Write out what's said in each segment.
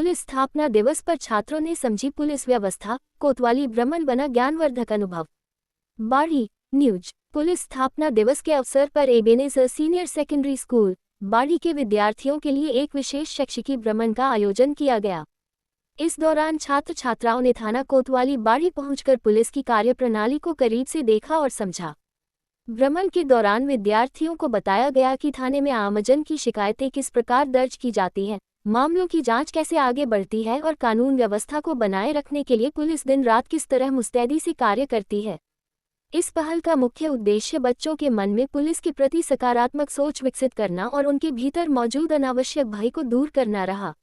Police स्थापना दिवस पर छात्रों ने समझी पुलिस व्यवस्था, कोतवाली भ्रमण बना ज्ञानवर्धक अनुभव। बाड़ी न्यूज। पुलिस स्थापना दिवस के अवसर पर एबेनेज़र सीनियर सेकेंडरी स्कूल, बाड़ी के विद्यार्थियों के लिए एक विशेष शैक्षिकी भ्रमण का आयोजन किया गया। इस दौरान छात्र छात्राओं ने थाना कोतवाली बाड़ी पहुंचकर पुलिस की कार्यप्रणाली को करीब से देखा और समझा। भ्रमण के दौरान विद्यार्थियों को बताया गया कि थाने में आमजन की शिकायतें किस प्रकार दर्ज की जाती हैं, मामलों की जांच कैसे आगे बढ़ती है और कानून व्यवस्था को बनाए रखने के लिए पुलिस दिन रात किस तरह मुस्तैदी से कार्य करती है। इस पहल का मुख्य उद्देश्य बच्चों के मन में पुलिस के प्रति सकारात्मक सोच विकसित करना और उनके भीतर मौजूद अनावश्यक भय को दूर करना रहा।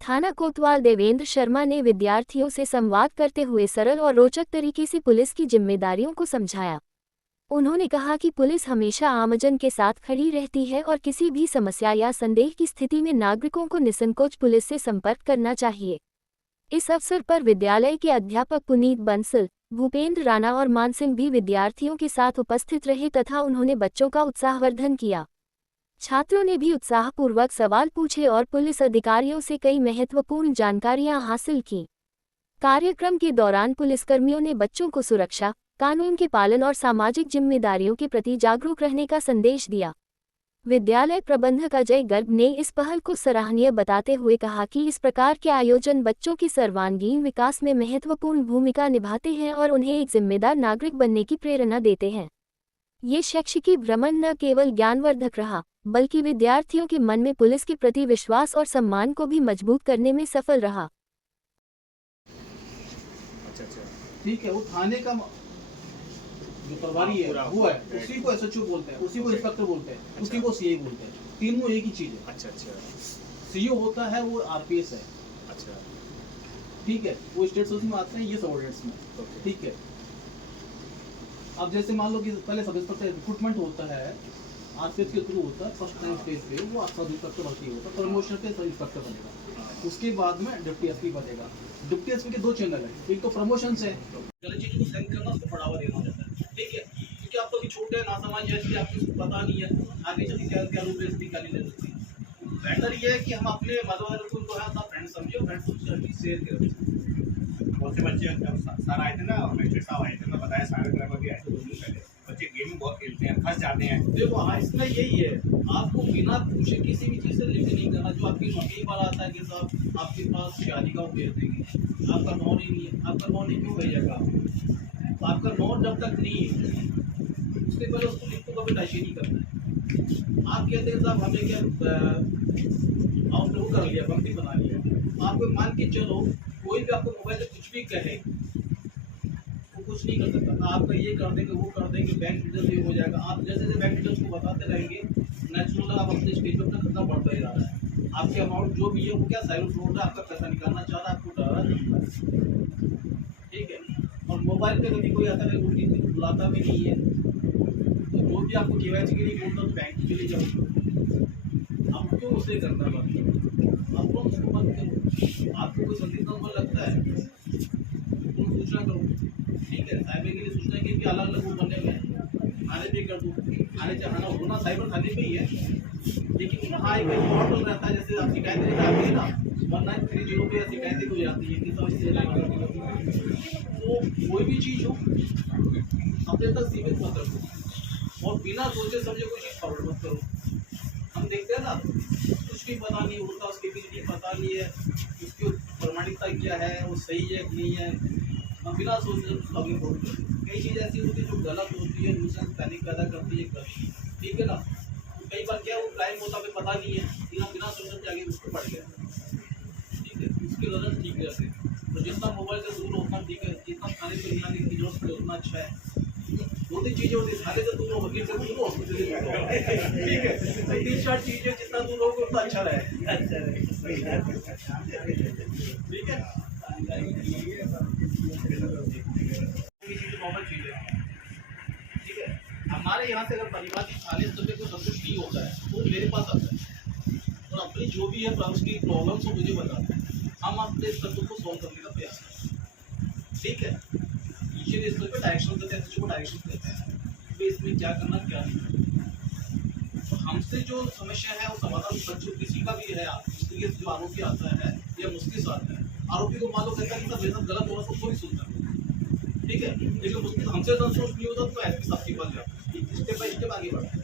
थाना कोतवाल देवेंद्र शर्मा ने विद्यार्थियों से संवाद करते हुए सरल और रोचक तरीके से पुलिस की जिम्मेदारियों को समझाया। उन्होंने कहा कि पुलिस हमेशा आमजन के साथ खड़ी रहती है और किसी भी समस्या या संदेह की स्थिति में नागरिकों को निसंकोच पुलिस से संपर्क करना चाहिए। इस अवसर पर विद्यालय के अध्यापक पुनीत बंसल, भूपेंद्र राणा और मानसिंह भी विद्यार्थियों के साथ उपस्थित रहे तथा उन्होंने बच्चों का उत्साहवर्धन किया। छात्रों ने भी उत्साहपूर्वक सवाल पूछे और पुलिस अधिकारियों से कई महत्वपूर्ण जानकारियां हासिल की। कार्यक्रम के दौरान पुलिसकर्मियों ने बच्चों को सुरक्षा, कानून के पालन और सामाजिक जिम्मेदारियों के प्रति जागरूक रहने का संदेश दिया। विद्यालय प्रबंधक अजय गर्ग ने इस पहल को सराहनीय बताते हुए कहा कि इस प्रकार के आयोजन बच्चों के सर्वांगीण विकास में महत्वपूर्ण भूमिका निभाते हैं और उन्हें एक जिम्मेदार नागरिक बनने की प्रेरणा देते हैं। ये शैक्षिकी भ्रमण न केवल ज्ञानवर्धक रहा, बल्कि विद्यार्थियों के मन में पुलिस के प्रति विश्वास और सम्मान को भी मजबूत करने में सफल रहा। ठीक है, वो थाने का जो प्रभारी है वो है, उसी को एसएचओ बोलते हैं, उसी को इंस्पेक्टर बोलते हैं, उसी को सीए बोलते हैं। तीनों एक ही चीज है। अच्छा। सीओ होता है वो आरपीएस है। अच्छा। ठीक है, वो स्टेट सोर्स में आते हैं, ये सबऑर्डिनेट्स में। ठीक है, अब जैसे मान लो कि पहले सब इंस्पेक्टर रिक्रूटमेंट होता है, आरपीएस के थ्रू होता है, फर्स्ट टाइम स्टेज पे वो सब इंस्पेक्टर भर्ती होता है, प्रमोशन पे सब इंस्पेक्टर बनेगा। उसके बाद में डिप्टी एसपी बनेगा। डिप्टी एसपी के दो चैनल है, एक तो प्रमोशन से गलत चीज को सहन करना, उसको बढ़ावा देना होता है। ठीक है, क्योंकि आप तो अभी छोटे हैं, नासमझ है, इसलिए आपको इसको पता नहीं है आगे चल के क्या रूप रेसिपी का नहीं ले सकती। बेहतर ये है कि हम अपने मदद को है अपना फ्रेंड समझो, फ्रेंड को शेयर करें। बहुत से बच्चे सर आए थे ना, मजिस्ट्रेट साहब आए थे, मैं बताया सारे ड्राइवर भी आए थे 2 दिन पहले। बच्चे गेम बहुत खेलते हैं, फंस जाते हैं। देखो हाँ, इसमें यही है, आपको बिना पूछे किसी भी चीज़ से लिंक नहीं करना। जो आपकी नौकरी वाला आता है कि साहब आपके पास शादी का भेज देंगे, आपका नॉन ही नहीं है, आपका नॉन ही क्यों भेजेगा? तो आपका नॉन जब तक नहीं है उसके पहले उसको लिंक को कभी टच ही नहीं करना है। आप कहते हैं साहब हमें क्या आउटलुक कर लिया, बंदी बना लिया, तो आपको मान के चलो कोई भी आपको मोबाइल से कुछ भी कहे वो कुछ नहीं कर सकता। आपका ये कर देंगे, वो कर देंगे, बैंक डिटेल्स ये हो जाएगा। आप जैसे जैसे बैंक डिटेल्स को बताते रहेंगे, नेचुरल आप अपने स्टेज पर अपना खतरा बढ़ता ही रहा है। आपके अमाउंट जो भी है वो क्या साइलेंट फ्रॉड है, आपका पैसा निकालना चाह रहा है, आपको डरा नहीं। ठीक है, और मोबाइल पे कभी कोई आता है उल्टी बुलाता भी नहीं है, तो जो भी आपको केवाईसी के लिए बोलता है बैंक के लिए जाओ, आप क्यों उसे करना बंद करो? आप लोग उसको बंद करो। आपको कोई संदिग्ध नंबर लगता है तुम सूचना करो। ठीक है, साइबर के लिए सूचना के भी अलग अलग वो बने हुए हैं, थाने पे कर दो। थाने चाहना होना साइबर थाने पे ही है, लेकिन वहाँ एक पोर्टल रहता है, जैसे आप शिकायत देने आती है ना 1930 पे शिकायतें हो जाती है कि सब इससे तो कोई भी चीज़ हो अपने तक सीमित मत रखो और बिना सोचे समझे कोई चीज़ फॉरवर्ड मत करो। हम देखते हैं ना, कुछ भी पता नहीं होता, उसके बीच भी पता नहीं है उसकी प्रमाणिकता क्या है, वो सही है कि नहीं है, हम बिना सोचे उसको आगे फॉरवर्ड करते हैं। कई चीज़ ऐसी होती है जो गलत होती है, दूसरे पैनिक पैदा करती है। ठीक है ना, तो कई बार क्या वो क्राइम होता है पता नहीं है, लेकिन हम बिना सोचे आगे उसको पड़ गया। ठीक है, उसके वजह ठीक रहते हैं। तो जितना मोबाइल से दूर उतना ठीक है, जितना थाने पे ध्यान देने की जरूरत पड़े उतना अच्छा है। 2-3 चीजें होती है, थाने से दूर हो, वकील से दूर हो, हॉस्पिटल से दूर हो। ठीक है, तो 3-4 चीजें जितना दूर होगा उतना अच्छा रहे। ठीक है, नॉर्मल चीज है। ठीक है, हमारे यहाँ से अगर परिवार की थाने स्तर पे कोई संतुष्ट नहीं होता है तो मेरे पास आता है और अपनी जो भी है उसकी प्रॉब्लम्स को मुझे बताता है, हम अपने स्तर को सॉल्व करने का प्रयास करते हैं। ठीक है, नीचे स्तर पे डायरेक्शन देते हैं, को डायरेक्शन देते हैं कि इसमें क्या करना क्या नहीं करना। तो हमसे जो समस्या है वो समाधान बच्चों किसी का भी है, इसलिए जो आरोपी आता है या मुफ्ती साहब है, आरोपी को मान लो कहता है कि सर मेरे साथ गलत हो रहा तो कोई सुनता है, ठीक है, लेकिन मुफ्ती हमसे संतुष्ट नहीं होता तो एसपी साहब के पास जाता है, स्टेप बाय स्टेप आगे बढ़ता है,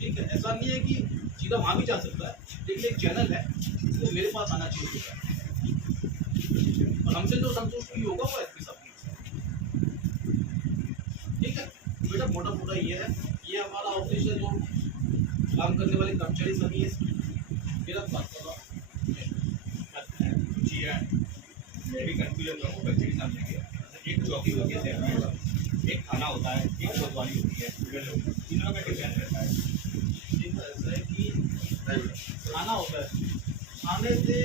ठीक है। ऐसा नहीं है कि सीधा वहाँ भी जा सकता है, लेकिन एक चैनल है वो मेरे पास आना चाहिए होता है, और हमसे जो संतुष्ट नहीं होगा वो एसपी साहब की, ठीक है। बेटा मोटा मोटा ये है, ये हमारा ऑफिस है जो काम करने वाले कर्मचारी सभी है, मेरा बात कर रहा हूँ। जी है, मैं भी कंफ्यूजन हूँ बच्चे के साथ लेके। एक चौकी होती है शहर में, एक थाना होता है, एक कोतवाली होती है, तीनों का डिफरेंस रहता है। देखो ऐसा है कि थाना होता है, थाने से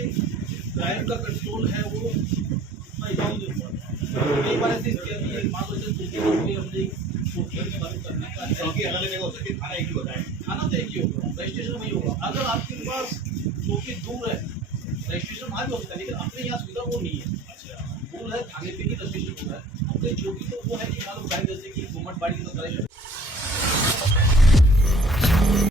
क्राइम का कंट्रोल है वो कई बार ऐसी स्थिति है, मान लो जैसे हमने करने का है, चौकी अलग अलग हो सकती है, थाना एक ही होता है। थाना तो एक ही होगा, रजिस्ट्रेशन वही होगा। अगर आपके पास चौकी दूर है, रजिस्ट्रेशन वहाँ भी हो सकता है, लेकिन अपने यहाँ सुविधा वो नहीं है। अच्छा, रूल है थाने पे ही रजिस्ट्रेशन होता है, अपने चौकी तो वो है कि मान लो जैसे कि घूमट बाड़ी की तो